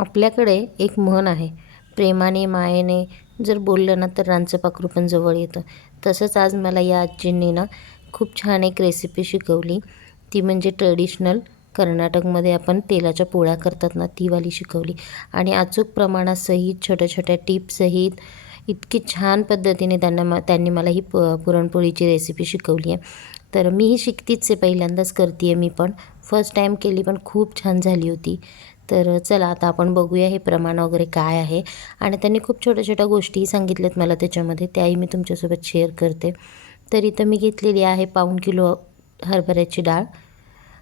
आपल्याकडे एक म्हण आहे प्रेमाने मायेने जर बोललं ना तर रांचं पाखरू पण जवळ येतं. तसंच आज मला या आजींनी ना खूप छान एक रेसिपी शिकवली. ती म्हणजे ट्रेडिशनल कर्नाटकमध्ये आपण तेलाच्या पोळ्या करतात ना तीवाली शिकवली. आणि अचूक प्रमाणासहित छोट्या छोट्या टिप्ससहित इतकी छान पद्धतीने त्यांना मा त्यांनी मला ही प पुरणपोळीची रेसिपी शिकवली आहे. तर मी ही शिकतीच आहे पहिल्यांदाच करते आहे मी पण. फर्स्ट टाईम केली पण खूप छान झाली होती. तर चला आता आपण बघूया हे प्रमाण वगैरे काय आहे. आणि त्यांनी खूप छोट्या छोट्या गोष्टीही सांगितल्यात मला त्याच्यामध्ये त्याही मी तुमच्यासोबत शेअर करते. तर इथं मी घेतलेली आहे पाऊण किलो हरभऱ्याची डाळ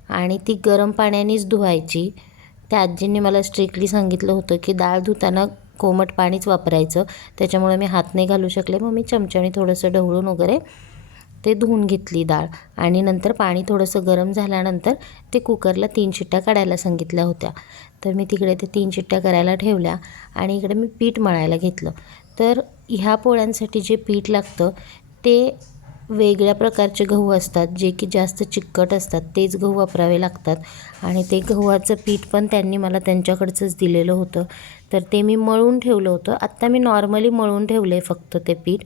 आणि ती गरम पाण्यानेच धुवायची. त्या आजींनी मला स्ट्रिक्टली सांगितलं होतं की डाळ धुताना कोमट पाणीच वापरायचं. त्याच्यामुळे मी हात नाही घालू शकले. मग मी चमच्याने थोडंसं ढवळून वगैरे ते धुवून घेतली डाळ आणि नंतर पाणी थोडंसं गरम झाल्यानंतर ते कुकरला तीन शिट्ट्या काढायला सांगितल्या होत्या. तर मी तिकडे ते तीन शिट्ट्या करायला ठेवल्या आणि इकडे मी पीठ मळायला घेतलं. तर ह्या पोळ्यांसाठी जे पीठ लागतं ते वेगळ्या प्रकारचे गहू असतात जे की जास्त चिकट असतात तेच गहू वापरावे लागतात. आणि ते गव्हाचं पीठ पण त्यांनी मला त्यांच्याकडचंच दिलेलं होतं. तर ते मी मळून ठेवलं होतं. आत्ता मी नॉर्मली मळून ठेवलं आहे फक्त ते पीठ.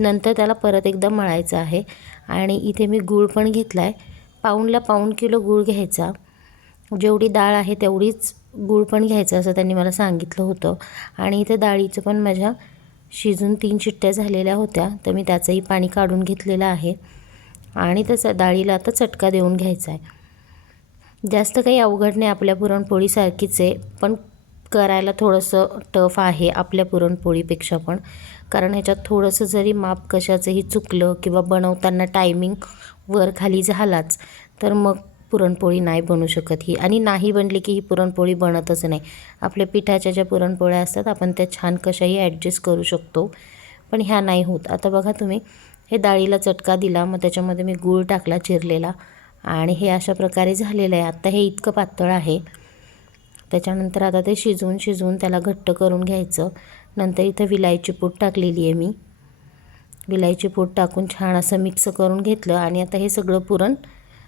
नंतर त्याला परत एकदा मळायचं आहे. आणि इथे मी गूळ पण घेतला आहे पाऊणला पाऊण किलो गूळ घ्यायचा. जेवढी डाळ आहे तेवढीच गूळ पण घ्यायचं असं त्यांनी मला सांगितलं होतं. आणि इथे डाळीचं पण माझ्या शिजून तीन चिट्ट्या झालेल्या होत्या. तर मी त्याचंही पाणी काढून घेतलेलं आहे. आणि त्याचा डाळीला आता चटका देऊन घ्यायचा आहे जास्त काही अवघड नाही आपल्या पुरणपोळीसारखीच आहे. पण करायला थोडंसं टफ आहे आपल्या पुरणपोळीपेक्षा पण. कारण ह्याच्यात थोडंसं जरी माप कशाचंही चुकलं किंवा बनवताना टायमिंग वर खाली झालाच तर मग पुरणपोळी नाही बनू शकत ही. आणि नाही बनली की ही पुरणपोळी बनतच नाही. आपल्या पिठाच्या ज्या पुरणपोळ्या असतात आपण त्या छान कशाही ॲडजस्ट करू शकतो पण ह्या नाही होत. आता बघा तुम्ही हे डाळीला चटका दिला मग त्याच्यामध्ये मी गूळ टाकला चिरलेला आणि हे अशा प्रकारे झालेलं आहे. आत्ता हे इतकं पातळ आहे त्याच्यानंतर आता ते शिजवून शिजवून त्याला घट्ट करून घ्यायचं. नंतर इथं विलायची पूड टाकलेली आहे मी. विलायची पूड टाकून छान असं मिक्स करून घेतलं आणि आता हे सगळं पुरण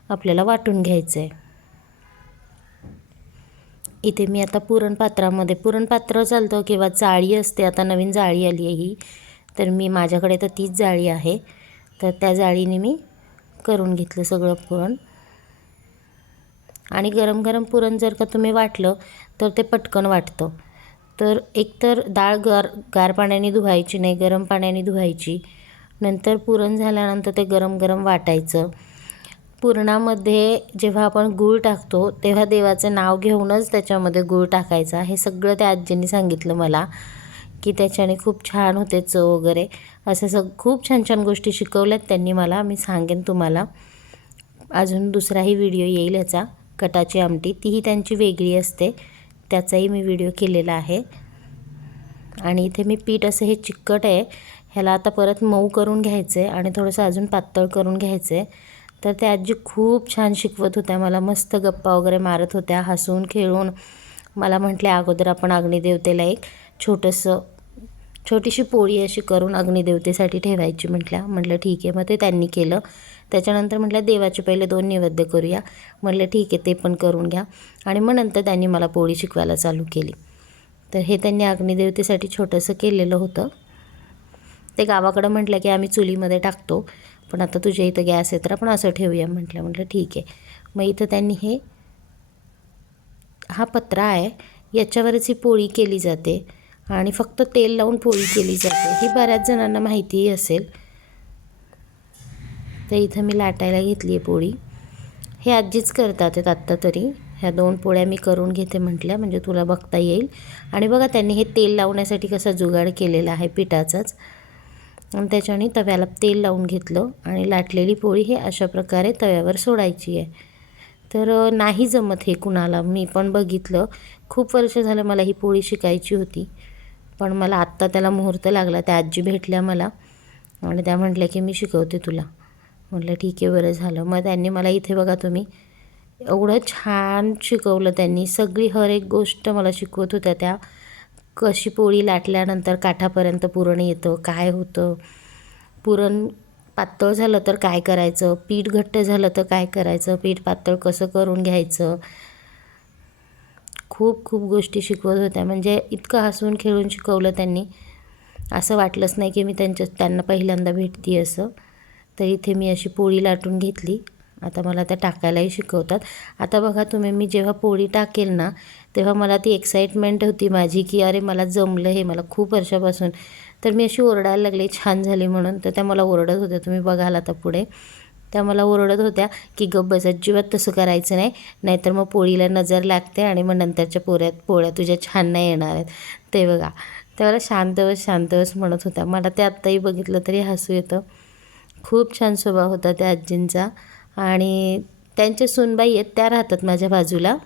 आपल्याला वाटून घ्यायचं आहे इथे मी आता पुरणपात्रामध्ये पुरणपात्र चालतं किंवा जाळी असते आता नवीन जाळी आली आहे ही. तर मी माझ्याकडे तर तीच जाळी आहे. तर त्या जाळीने मी करून घेतलं सगळं पुरण. आणि गरम गरम पुरण जर का तुम्ही वाटलं तर ते पटकन वाटतं. तर एकतर डाळ गार गार पाण्याने धुवायची नाही गरम पाण्याने धुवायची. नंतर पुरण झाल्यानंतर ते गरम गरम वाटायचं. पुरणामध्ये जेव्हा आपण गूळ टाकतो तेव्हा देवाचं नाव घेऊनच त्याच्यामध्ये गूळ टाकायचा. हे सगळं त्या आजींनी सांगितलं मला की त्याच्याने खूप छान होते चव वगैरे. असं सग खूप छान छान गोष्टी शिकवल्यात त्यांनी मला. मी सांगेन तुम्हाला. अजून दुसराही व्हिडिओ येईल याचा कटाची आमटी. तीही त्यांची वेगळी असते. त्याचाही मी व्हिडिओ केलेला आहे. आणि इथे मी पीठ असं हे चिकट आहे. ह्याला आता परत मऊ करून घ्यायचं आहे आणि थोडंसं अजून पातळ करून घ्यायचं आहे तर त्या आजी खूप छान शिकवत होत्या. मला मस्त गप्पा वगैरे मारत होत्या हसून खेळून. मला म्हटल्या अगोदर आपण अग्निदेवतेला एक छोटंसं छोटीशी पोळी अशी करून अग्निदेवतेसाठी ठेवायची म्हटल्या. म्हटलं ठीक आहे. मग ते त्यांनी केलं. त्याच्यानंतर म्हटलं देवाचे पहिले दोन नैवेद्य करूया. म्हटलं ठीक आहे ते पण करून घ्या. आणि मग नंतर त्यांनी मला पोळी शिकवायला चालू केली. तर हे त्यांनी अग्निदेवतेसाठी छोटंसं केलेलं होतं. ते गावाकडं म्हटलं की आम्ही चुलीमध्ये टाकतो पण आता तुझ्या इथं गॅस आहे तर आपण असं ठेवूया. म्हटलं म्हटलं ठीक आहे. मग इथं त्यांनी हे हा पत्रा आहे याच्यावरच ही पोळी केली जाते. आणि फक्त तेल लावून पोळी केली जाते. ही बऱ्याच जणांना माहितीही असेल. तर इथं मी लाटायला घेतली आहे पोळी. हे आजीच करतात आहेत आत्ता तरी. ह्या दोन पोळ्या मी करून घेते म्हटल्या म्हणजे तुला बघता येईल. आणि बघा त्यांनी हे तेल लावण्यासाठी कसा जुगाड केलेला आहे पिठाचाच. आणि त्याच्याने तव्याला तेल लावून घेतलं आणि लाटलेली पोळी हे अशा प्रकारे तव्यावर सोडायची आहे. तर नाही जमत हे कुणाला. मी पण बघितलं. खूप वर्ष झालं मला ही पोळी शिकायची होती. पण मला आत्ता त्याला मुहूर्त लागला. त्या आजी भेटल्या मला. आणि त्या म्हटल्या की मी शिकवते तुला. म्हटलं ठीक आहे बरं झालं. मग त्यांनी मला इथे बघा तुम्ही एवढं छान शिकवलं त्यांनी. सगळी हर एक गोष्ट मला शिकवत होत्या त्या. कशी पोळी लाटल्यानंतर काठापर्यंत पुरण येतं काय होतं? पुरण पातळ झालं तर काय करायचं? पीठ घट्ट झालं तर काय करायचं? पीठ पातळ कसं करून घ्यायचं? खूप खूप गोष्टी शिकवत होत्या. म्हणजे इतकं हसून खेळून शिकवलं त्यांनी. असं वाटलंच नाही की मी त्यांच्या त्यांना पहिल्यांदा भेटते असं. तर इथे मी अशी पोळी लाटून घेतली. आता मला त्या टाकायलाही शिकवतात. आता बघा तुम्ही मी जेव्हा पोळी टाकेल ना तेव्हा मला ती एक्साइटमेंट होती माझी की अरे मला जमलं हे मला खूप वर्षापासून. तर मी अशी ओरडायला लागले छान झाली म्हणून. तर त्या मला ओरडत होत्या. तुम्ही बघाल आता पुढे. त्या मला ओरडत होत्या की गप्प बस अजिबात तसं करायचं नाही. नाहीतर मग पोळीला नजर लागते आणि मग नंतरच्या पोऱ्यात पोळ्या तुझ्या छान नाही येणार आहेत. ते बघा. त्या मला शांत बस शांत बस म्हणत होत्या. मला ते आत्ताही बघितलं तरी हसू येतं. खूप छान स्वभाव होता त्या आजींचा. आणि त्यांच्या सूनबाई आहेत त्या राहतात माझ्या बाजूला.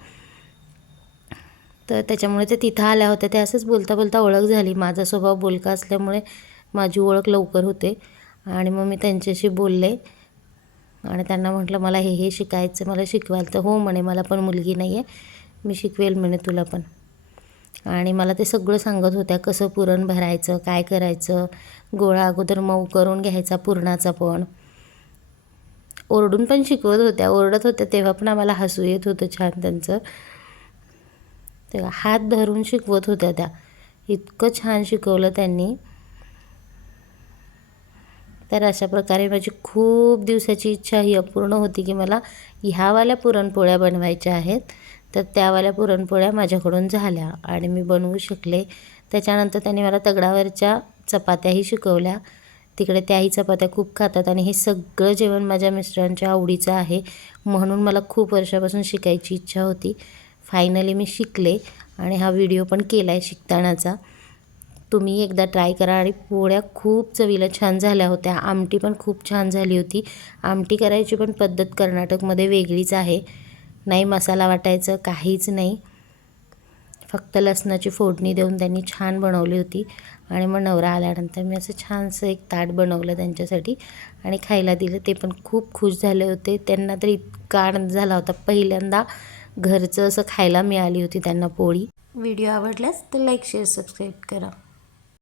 तर त्याच्यामुळे ते तिथं आल्या होत्या. ते असंच बोलता बोलता ओळख झाली. माझा स्वभाव बोलका असल्यामुळे माझी ओळख लवकर होते. आणि मग मी त्यांच्याशी बोलले. आणि त्यांना म्हटलं मला हे हे शिकायचं मला शिकवायला तर हो म्हणे. मला पण मुलगी नाही आहे मी शिकवेल म्हणे तुला पण. आणि मला ते सगळं सांगत होत्या कसं पुरण भरायचं काय करायचं. गोळा अगोदर मऊ करून घ्यायचा पुरणाचा पण. ओरडून पण शिकवत होत्या ओरडत होत्या तेव्हा पण आम्हाला हसू येत होतं छान त्यांचं. तेव्हा हात धरून शिकवत होत्या त्या. इतकं छान शिकवलं त्यांनी. तर अशा प्रकारे माझी खूप दिवसाची इच्छा ही अपूर्ण होती की मला ह्यावाल्या पुरणपोळ्या बनवायच्या आहेत. तर त्यावाल्या पुरणपोळ्या माझ्याकडून झाल्या आणि मी बनवू शकले. त्याच्यानंतर त्यांनी मला तगडावरच्या चपात्याही शिकवल्या. तिकडे त्याही चपात्या खूप खातात आणि हे सगळं जेवण माझ्या मिस्टरांच्या आवडीचं आहे म्हणून मला खूप वर्षापासून शिकायची इच्छा होती. फायनली मी शिकले आणि हा व्हिडिओ पण केला आहे शिकतानाचा. तुम्ही एकदा ट्राय करा आणि पोळ्या खूप चवीला छान झाल्या होत्या. आमटी पण खूप छान झाली होती. आमटी करायची पण पद्धत कर्नाटकमध्ये वेगळीच आहे. नाही मसाला वाटायचं काहीच नाही. फक्त लसणाची फोडणी देऊन त्यांनी छान बनवली होती. आणि मग नवरा आल्यानंतर मी असं छानसं एक ताट बनवलं त्यांच्यासाठी आणि खायला दिलं. ते पण खूप खुश झाले होते. त्यांना तर इतका आनंद झाला होता. पहिल्यांदा घरचं असं खायला मिळाली होती त्यांना पोळी. व्हिडिओ आवडल्यास तर लाईक शेअर सबस्क्राईब करा.